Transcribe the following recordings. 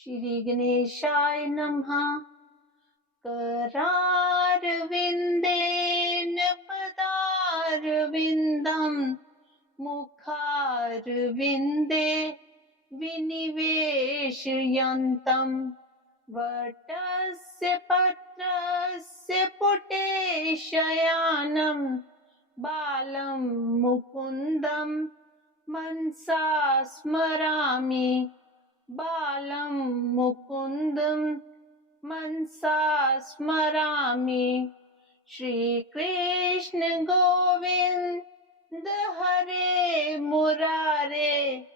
श्री गणेशाय नमः। करारविन्देन पदारविन्दं मुखारविन्दे विनिवेशयन्तं वटस्य पत्रस्य पुटे शयानं बालं मुकुन्दं मनसा स्मरामि। बालं मुकुन्दं मनसा स्मरामि। श्रीकृष्ण गोविन्द हरे मुरारे,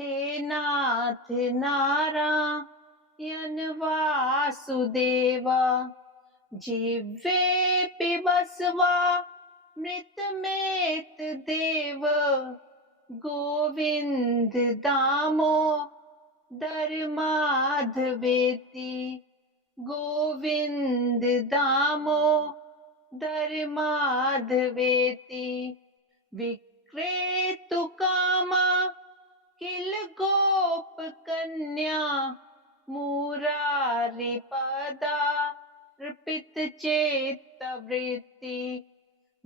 हे नाथ नारायण वासुदेव। जिह्वे पिबस्वा मृतमेत देव, गोविन्द दामोदर माधवेति। गोविन्द दामोदर माधवेति। विक्रेतु कामा किल गोप कन्या, मुरारी पदार्पित चेत्तवृत्ति।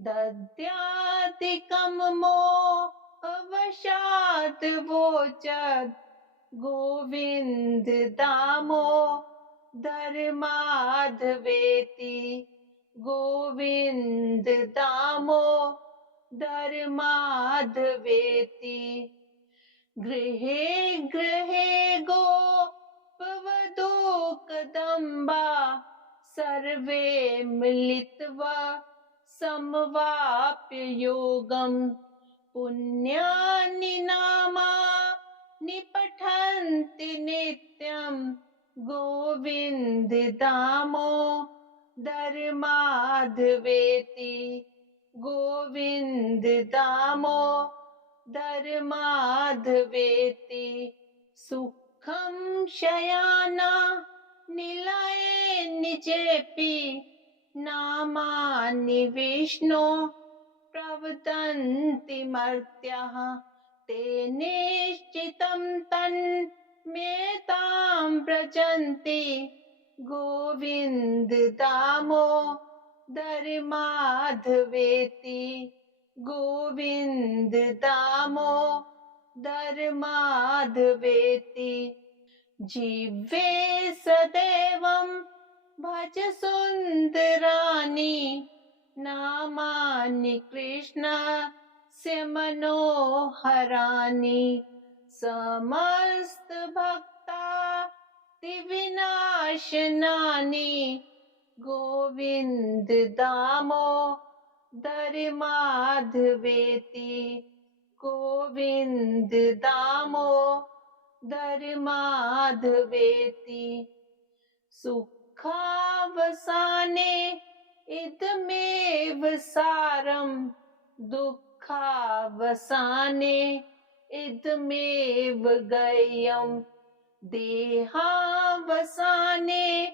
दद्यादिकं मोहवशात् वोचत्, गोविन्द दामोदर माधवेति। गोविन्द दामोदर माधवेति। गृहे गृहे गोपवधू कदम्बा, सर्वे मिलित्वा समवाप्य योगम्। पुण्यानि नामानि पठन्ति नित्यं, गोविन्द दामोदर माधवेति। गोविन्द दामोदर माधवेति। सुखं शयाना निलये निजेऽपि, नामानि विष्णो प्रवदन्ति मर्त्याः। ते निश्चितं तन्मेतां व्रजन्ति, गोविन्द दामोदर माधवेति। गोविन्द दामोदर माधवेति। जिह्वे सदैवं भज सुन्दराणि, नामानि कृष्णस्य मनोहराणि। समस्त भक्तादिविनाशनानि, गोविन्द दामोदर माधवेति। गोविन्द दामोदर माधवेति। सुखावसाने इदमेव सारं, दुःखावसाने इदमेव गय्यम्। देहावसाने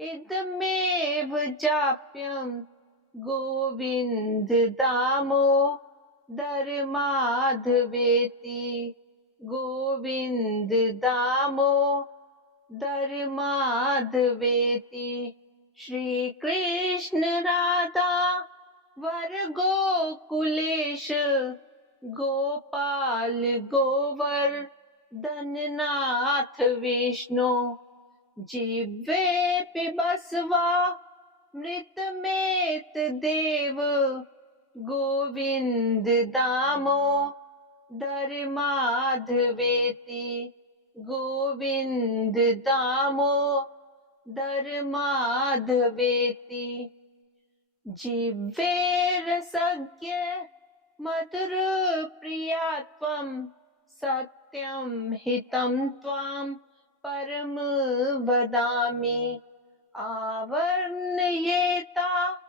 इदमेव जाप्यं, गोविन्द दामोदर माधवेति। गोविन्द दामोदर माधवेति। श्री कृष्ण राधा वर गोकुलेश, गोपाल गोवर्धननाथ विष्णु। जिह्वे पिबस्वा मृतमेत देव, गोविन्द दामोदर माधवेति। गोविन्द दामोदर माधवेति। जिह्वे रसज्ञ मधुर प्रिया त्वं, सत्यं हितं त्वां परम वदामि। आवर्णयेता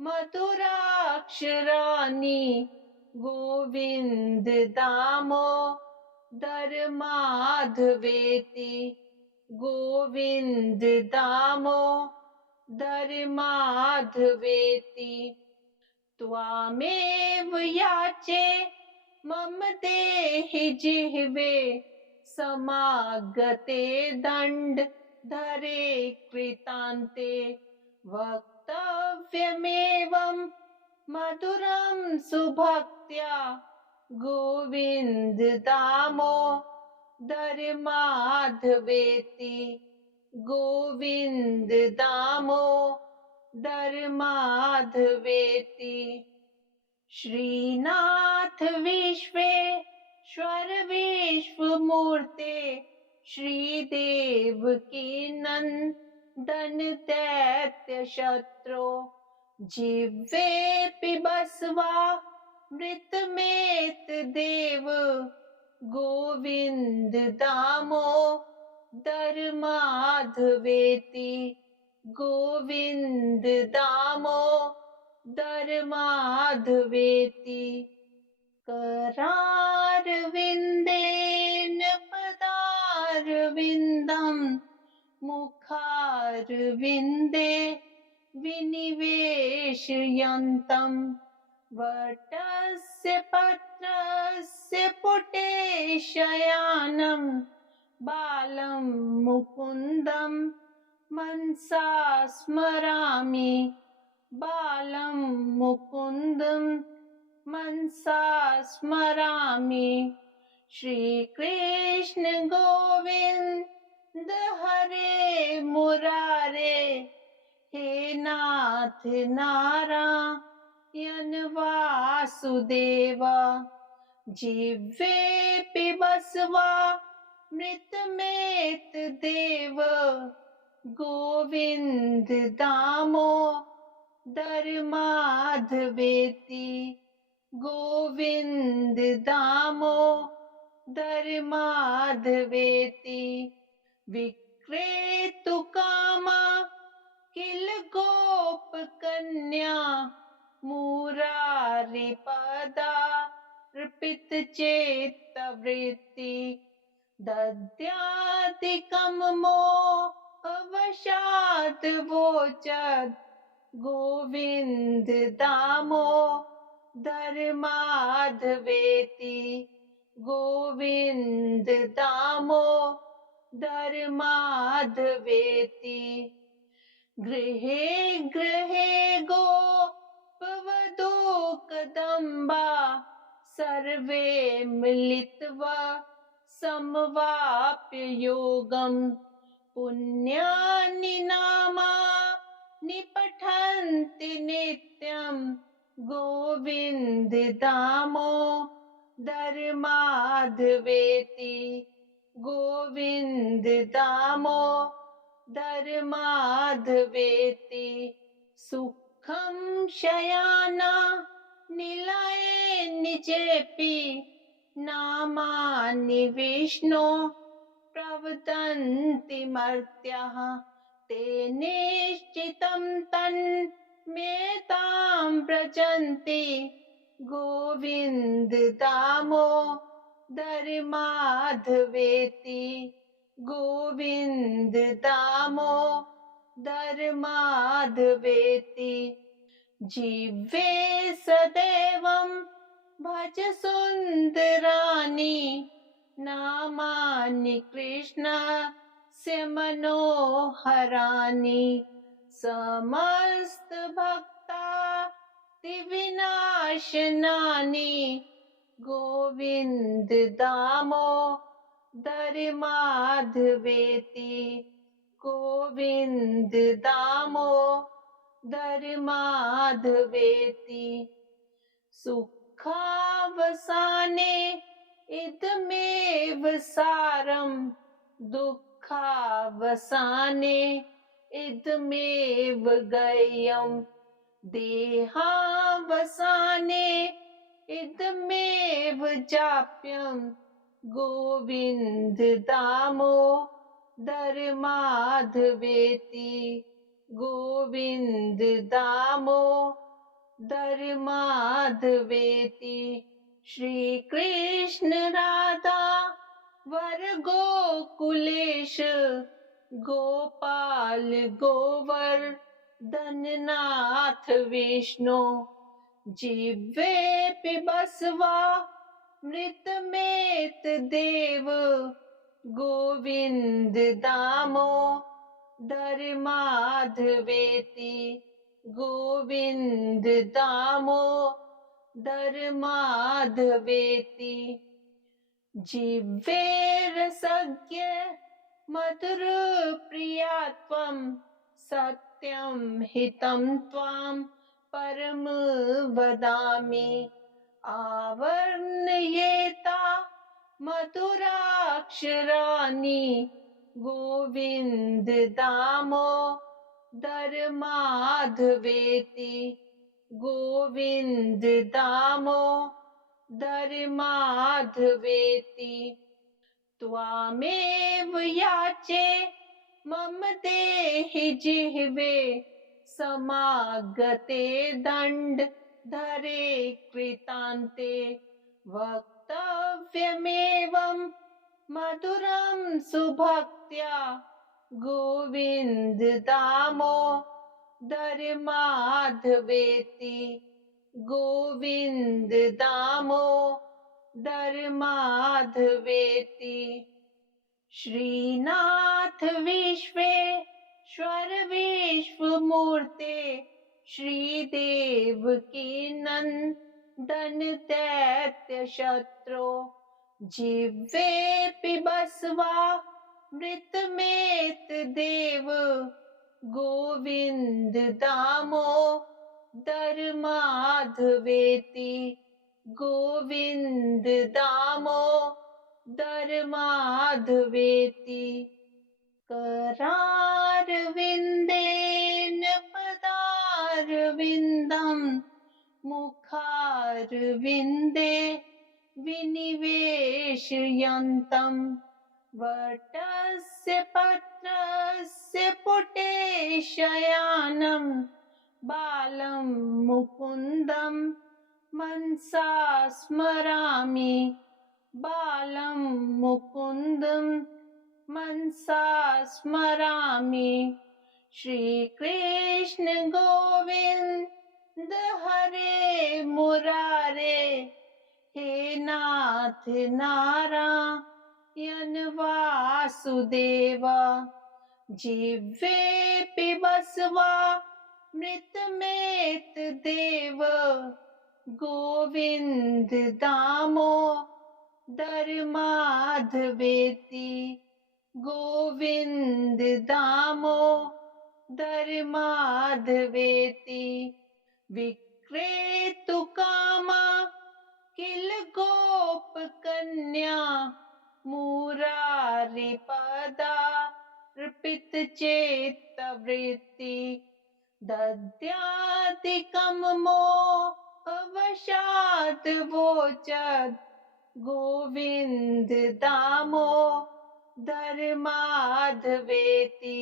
मधुराक्षराणि, गोविन्द दामोदर माधवेति। गोविन्द दामोदर माधवेति। त्वामेव याचे मम देहि जिह्वे, समागते दंड धरे कृतान्ते वक्तव्यमेवं मधुरं सुभक्त्या गोविन्द दामोदर माधवेति गोविन्द दामोदर माधवेति। श्रीनाथ विश्वेश्वर विश्वमूर्ते श्रीदेव की नंदन दैत्य शत्रु जिह्वे पिबस्वा मृतमेत देव गोविन्द दामोदर माधवेति गोविन्द दामोदर माधवेति। करारविन्देन पदारविन्दं मुखारविन्दे विनिवेशयन्तं वटस्य पत्रस्य पुटे शयानं बालं मुकुन्दं मनसा स्मरामि बालं मुकुन्दं मनसा स्मरामि। श्रीकृष्ण गोविन्द हरे मुरारे हे नाथ नारायण वासुदेव जिह्वे पिबस्वा मृतमेत देव गोविन्द दामोदर माधवेति गोविन्द दामोदर माधवेति। विक्रेतु कामा किल गोप कन्या मुरारी पदार्पित चेत्तवृत्ति दद्यादिकं मोहवशात् वोचत् गोविन्द दामोदर माधवेति गोविन्द दामोदर माधवेति। गृहे गृहे गोपवधू कदम्बा सर्वे मिलित्वा समवाप्य योगं पुण्यानि नामानि पठन्ति नित्यं गोविन्द दामोदर माधवेति गोविन्द दामोदर माधवेति। सुखं शयाना निलये निजेपि नामानि विष्णो प्रवदन्ति मर्त्याः ते निश्चितं तन्मेतां व्रजन्ति गोविन्द दामोदर माधवेति गोविन्द दामोदर माधवेति। जिह्वे सदैवं भज सुन्दराणि नामानि कृष्णस्य मनोहराणि समस्त भक्तादिविनाशनानि गोविन्द दामोदर माधवेति गोविन्द दामोदर माधवेति। सुखावसाने इदमेव सारं दुःखावसाने इदमेव गय्यं देहावसाने इदमेव जाप्यं गोविन्द दामोदर माधवेति गोविन्द दामोदर माधवेति। श्री कृष्ण राधा वर गोकुलेश गोपाल गोवर्धननाथ विष्णु जिह्वे पिबस्वा मृतमेत देव गोविन्द दामोदर माधवेति गोविन्द दामोदर माधवेति जिह्वे रसज्ञ मधुर प्रिया त्वं सत्यं हितं त्वां परम वदामि आवर्णयेता मधुराक्षराणि गोविन्द दामोदर माधवेति गोविन्द दामोदर माधवेति त्वामेव याचे मम देहि जिह्वे समागते दण्डधरे कृतान्ते वक्तव्यमेवं मधुरं सुभक्त्या गोविन्द दामोदर माधवेति गोविन्द दामोदर माधवेति श्रीनाथ विश्वेश्वर विश्वमूर्ते श्रीदेव की नंदन दैत्य शत्रु जिह्वे पिबस्वा मृतमेत देव गोविन्द दामोदर माधवेति गोविन्द दामोदर माधवेति करारविन्देन पदारविन्दं मुखारविन्दे विनिवेशयन्तं वटस्य पत्रस्य पुटे शयानं बालं मुकुन्दं मनसा स्मरामि बालं मुकुन्दं मनसा स्मरामि श्रीकृष्ण गोविन्द हरे मुरारे हे नाथ नारायण वासुदेव जिह्वे पिबस्वा मृतमेत देव गोविन्द दामोदर माधवेति गोविन्द दामोदर माधवेति विक्रेतु कामा किल गोप कन्या मुरारी पदार्पित चेत्तवृत्ति दद्यादिकं मोहवशात् वोचत् गोविन्द दामोदर माधवेति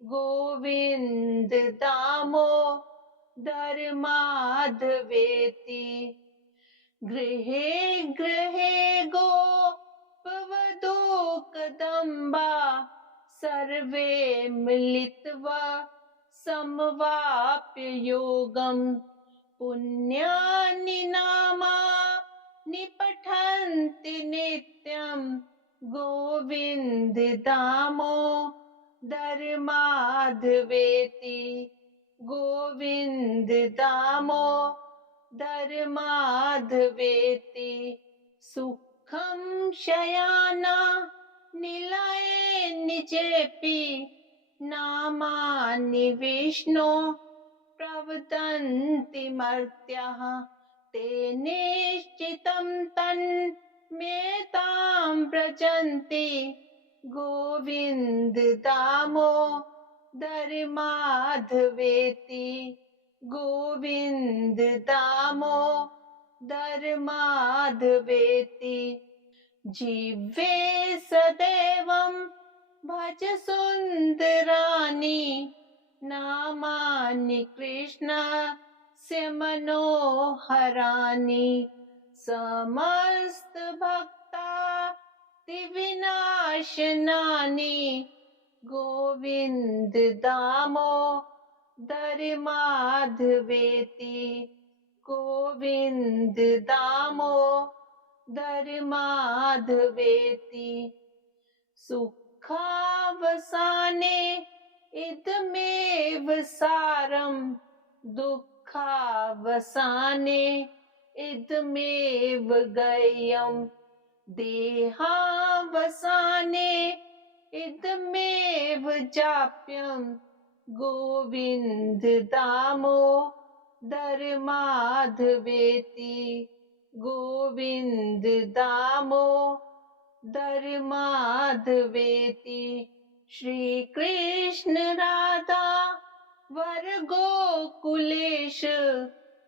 गोविन्द दामोदर माधवेति गृहे गृहे गोपवधू कदम्बा सर्वे मिलित्वा समवाप्य योगं पुण्यानि नामानि पठन्ति नित्यं गोविन्द दामोदर माधवेति गोविन्द दामोदर माधवेति सुखं शयाना निलये निजेपि नामानि विष्णो प्रवदन्ति मर्त्याः ते निश्चितं तन्मेतां व्रजन्ति गोविन्द दामोदर माधवेति गोविन्द दामोदर माधवेति जिह्वे सदैवं भज सुन्दराणि नामानि कृष्णस्य मनोहराणि समस्त भक्तादिविनाशनानि गोविन्द दामोदर माधवेति गोविन्द दामोदर माधवेति सुखावसाने इदमेव सारं, दुःखावसाने इदमेव गय्यम्, देहावसाने इदमेव जाप्यम्, गोविन्द दामोदर माधवेति, गोविन्द दामोदर माधवेति। श्री कृष्ण राधा वर गोकुलेश,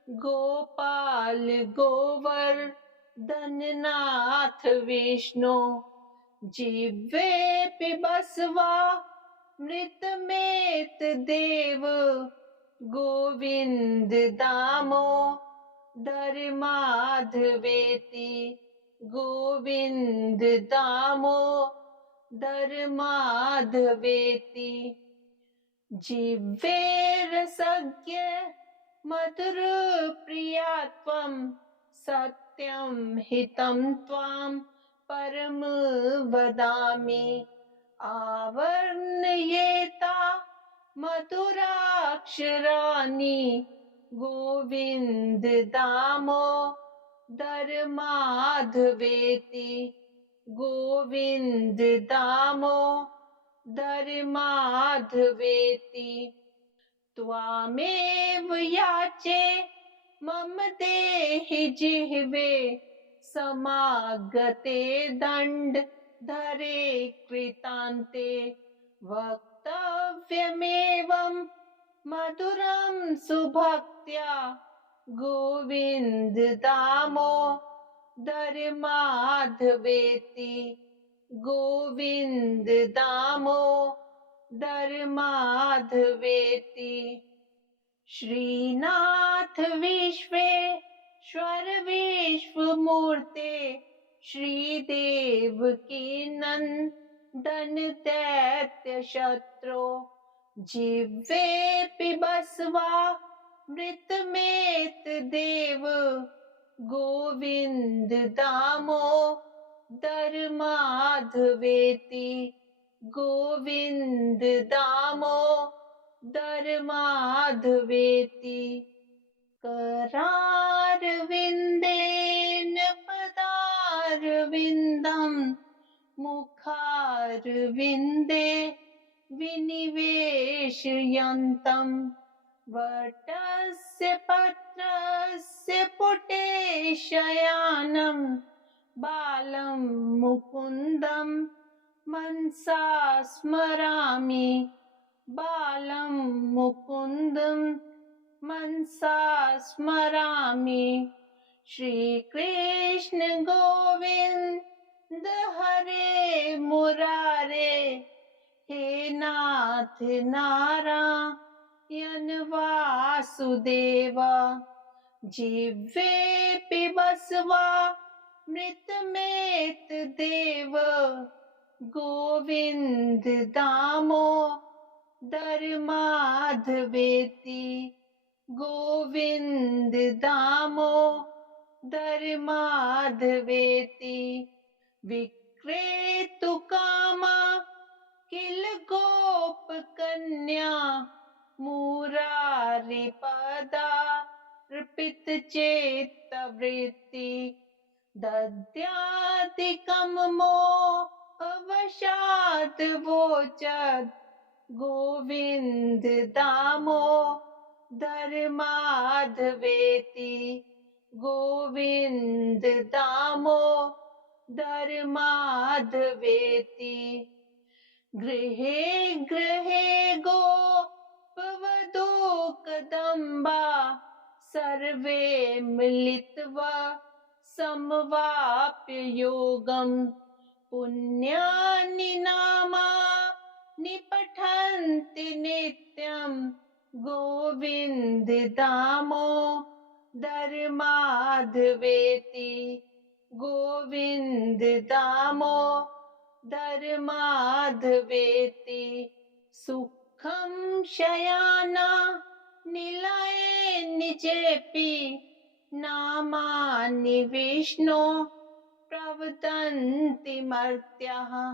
गोपाल गोवर्धननाथ विष्णु, जिह्वे पिबस्वा मृतमेत देव, गोविन्द दामोदर माधवेति, गोविन्द दामोदर माधवेति। जिह्वे रसज्ञ मधुर प्रिया त्वं, सत्यं हितं त्वां परम वदामि। आवर्णयेता मधुराक्षराणि, गोविन्द दामोदर माधवेति, गोविन्द दामोदर माधवेति। त्वामेव याचे मम देहि जिह्वे, समागते दण्डधरे कृतान्ते। वक्तव्यमेवं मधुरं सुभक्त्या, गोविन्द दामोदर माधवेति, गोविन्द दामोदर माधवेति। श्रीनाथ विश्वेश्वर विश्वमूर्ते, श्रीदेव की नंदन दैत्य शत्रु, जिह्वे पिबस्वा मृतमेत देव, गोविन्द दामोदर माधवेति, गोविन्द दामोदर माधवेति। करारविन्देन पदारविन्दं, मुखारविन्दे विनिवेशयन्तं, वटस्य पत्रस्य पुटे शयानं, बालं मुकुन्दं मनसा स्मरामि, बालं मुकुन्दं मनसा स्मरामि। श्रीकृष्ण गोविन्द हरे मुरारे, हे नाथ नारायण वासुदेव। जिह्वे पिबस्वा मृतमेत देव, गोविन्द दामोदर माधवेति, गोविन्द दामोदर माधवेति। विक्रेतु कामा किल गोप कन्या, मुरारी पदार्पित चेत्तवृत्ति, दद्यादिकं मोहवशात् वोचत्, गोविन्द दामोदर माधवेति, गोविन्द दामोदर माधवेति। गृहे गृहे गोपवधू कदम्बा, सर्वे मिलित्वा समवाप्य योगं, पुण्यानि नामानि पठन्ति नित्यं, गोविन्द दामोदर माधवेति, गोविन्द दामोदर माधवेति। सुखं शयाना निलये निजेपि, नामानि विष्णो प्रवदन्ति मर्त्याः,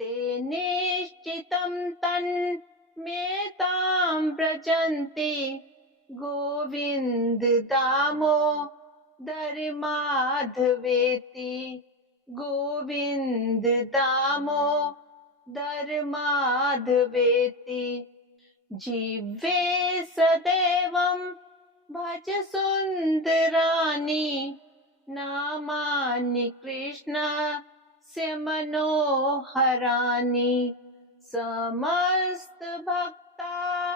ते निश्चितं तन्मेतां व्रजन्ति गोविन्द दामोदर माधवेति गोविन्द दामोदर माधवेति जीवे सदैवं भज सुन्दराणि नामानि कृष्णस्य मनोहराणि समस्त भक्तादिविनाशनानि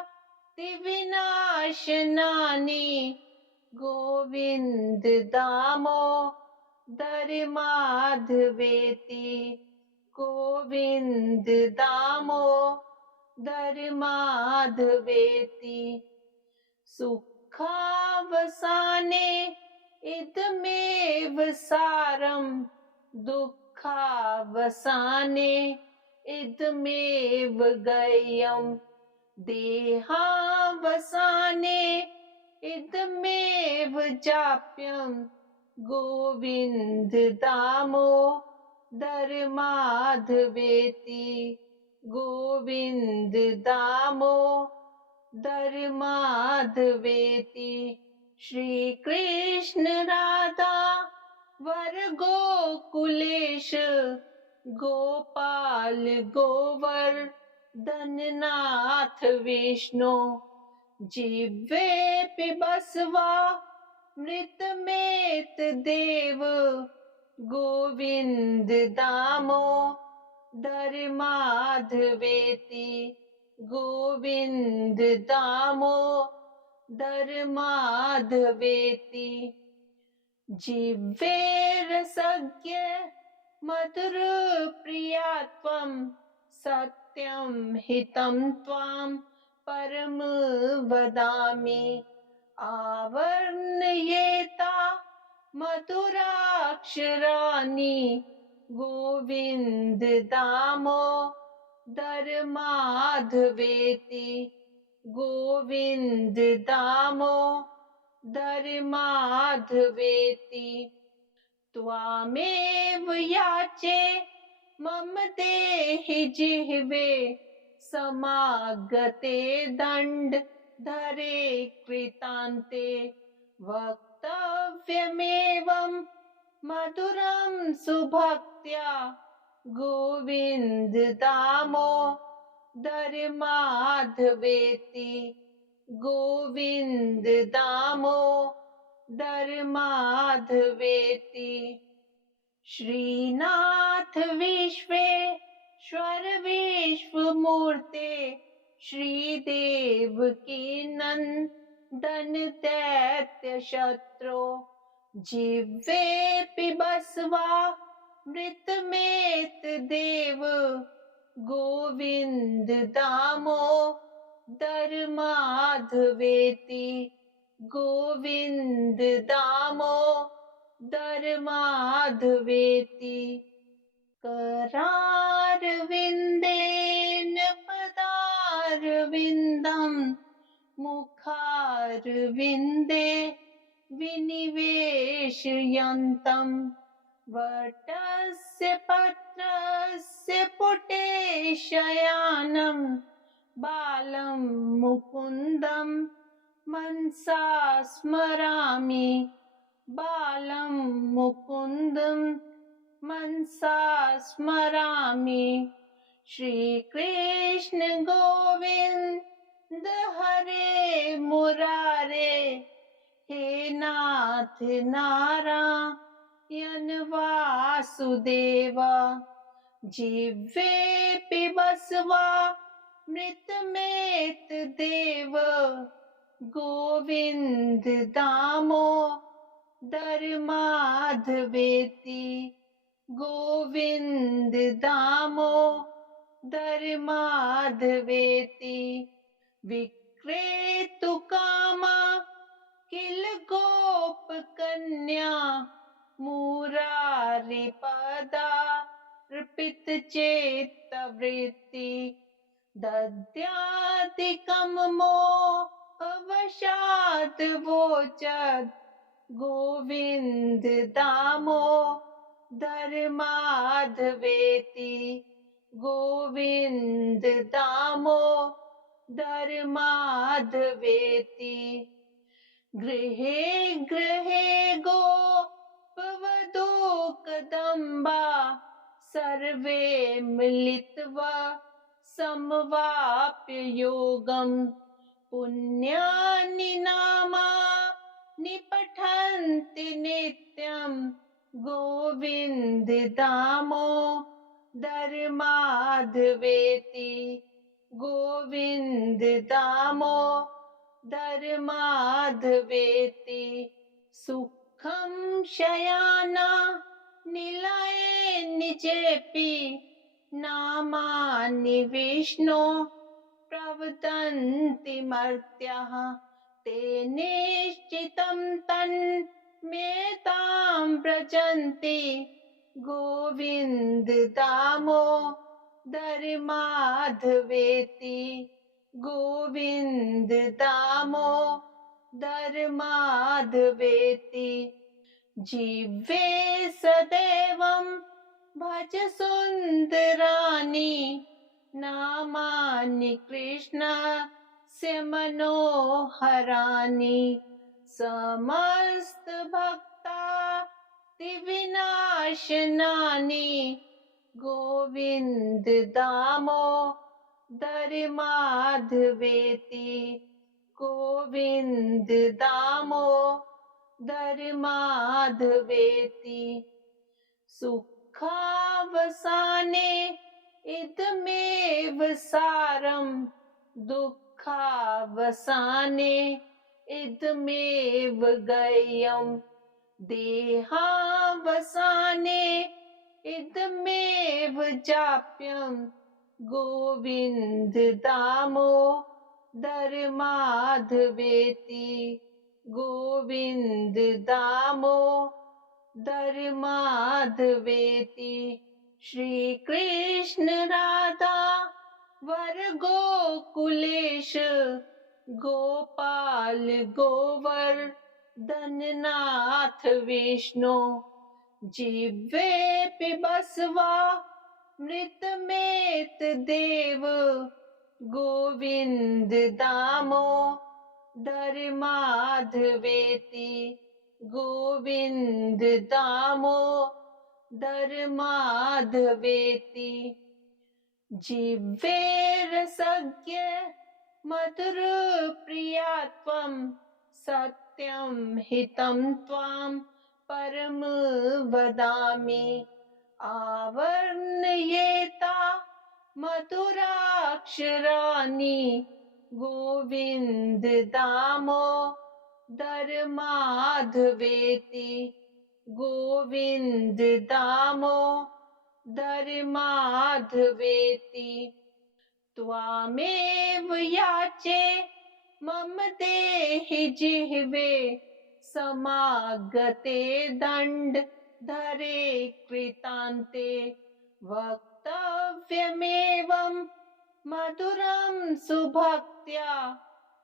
गोविन्द दामोदर माधवेति गोविन्द दामोदर माधवेति सुखावसाने इदमेव सारं दुःखावसाने इदमेव गय्यं देहावसाने इदमेव जाप्यं गोविन्द दामोदर माधवेति गोविन्द दामोदर माधवेति श्री कृष्ण राधा वर गोकुलेश गोपाल गोवर्धननाथ विष्णु जिह्वे पिबस्वा मृतमेत देव गोविन्द दामोदर माधवेति गोविन्द दामोदर माधवेति जिह्वे रसज्ञ मधुर प्रिया त्वं सत्यं हितं त्वां परम वदामि आवर्णयेता मधुराक्षराणि गोविन्द दामोदर माधवेति गोविन्द दामोदर माधवेति त्वामेव याचे मम देहि जिह्वे समागते दण्डधरे कृतान्ते वक्तव्यमेवं मधुरं सुभक्त्या गोविन्द दामोदर माधवेति गोविन्द दामोदर माधवेति श्रीनाथ विश्वेश्वर विश्वमूर्ते श्रीदेव की नंदन दैत्य शत्रु जिह्वे पिबस्वा मृतमेत देव गोविन्द दामोदर माधवेति गोविन्द दामोदर माधवेति करारविन्देन पदारविन्दं मुखारविन्दे विनिवेशयन्तं वटस्य पत्रस्य पुटे शयानं बालं मुकुन्दं मनसा स्मरामि बालं मुकुन्दं मनसा स्मरामि श्रीकृष्ण गोविन्द हरे मुरारे हे नाथ नारायण वासुदेव जिह्वे पिबस्वा मृतमेत देव गोविन्द दामोदर माधवेति गोविन्द दामोदर माधवेति विक्रेतु कामा किल गोप कन्या मुरारी पदार्पित चेत्तवृत्ति दद्यादिकं मोहवशात् वोचत् गोविन्द दामोदर माधवेति गोविंद दामोदर माधवेति। गृहे गृहे गोपवधू कदम्बा सर्वे मिलित्वा समवाप्य योगम्। पुण्यानि नामानि पठन्ति नित्यम् गोविन्द दामोदर माधवेति। गोविन्द दामोदर माधवेति। सुखं शयाना निलये निजेऽपि नामानि विष्णो प्रवदन्ति मर्त्याः। ते निश्चितं तन्मेतां व्रजन्ति गोविन्द दामोदर माधवेति। गोविन्द दामोदर माधवेति। जीवे सदैवं भज सुन्दराणि नामानि कृष्णस्य मनोहराणि। समस्त भक्तादिविनाशनानि गोविन्द दामोदर माधवेति। गोविन्द दामोदर माधवेति। सुखावसाने इदमेव सारं दुःखावसाने इदमेव गय्यम्। देहावसाने इदमेव जाप्यम् गोविन्द दामोदर माधवेति। गोविन्द दामोदर माधवेति। श्री कृष्ण राधा वर गोकुलेश गोपाल गोवर्धननाथ विष्णु। जिह्वे बसवा मृतमेत देव गोविन्द दामोदर माधवेति। गोविन्द दामोदर माधवेति। जिह्वे रसज्ञ मधुर प्रिया त्वं सत्यं हितं त्वां परम वदामि। आवर्णयेता मधुराक्षराणि गोविन्द दामोदर माधवेति। गोविन्द दामोदर माधवेति। त्वामेव याचे मम देहि जिह्वे समागते दण्डधरे कृतान्ते। वक्तव्यमेवं मधुरं सुभक्त्या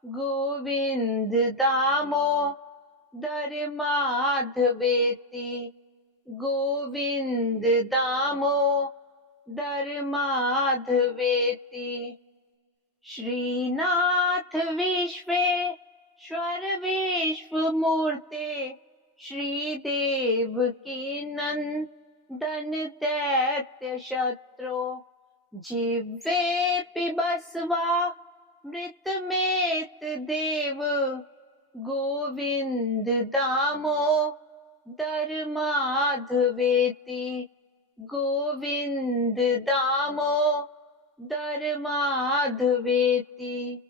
गोविन्द दामोदर माधवेति। गोविन्द दामोदर माधवेति। श्रीनाथ विश्वेश्वर विश्वमूर्ते श्रीदेवकी नन्दन दैत्य शत्रो। जिह्वे बसवा मृतमेत देव गोविन्द दामोदर माधवेति। गोविन्द दामोदर माधवेति।